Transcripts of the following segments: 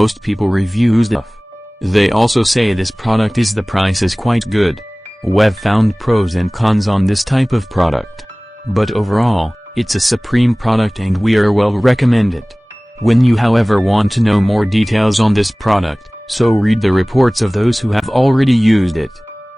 most people review stuff. They also say this product the price is quite good. We've found pros and cons on this type of product. But overall, it's a supreme product and we are well recommend it. When you however want to know more details on this product, so read the reports of those who have already used it.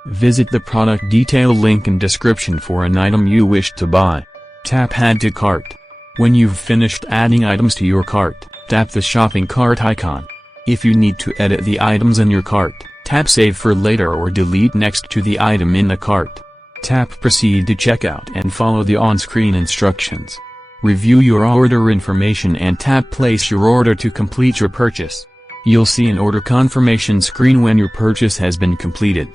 Visit the product detail link in description for an item you wish to buy. Tap Add to Cart. When you've finished adding items to your cart, tap the shopping cart icon. If you need to edit the items in your cart, tap Save for later or delete next to the item in the cart. Tap Proceed to checkout and follow the on-screen instructions. Review your order information and tap Place your order to complete your purchase. You'll see an order confirmation screen when your purchase has been completed.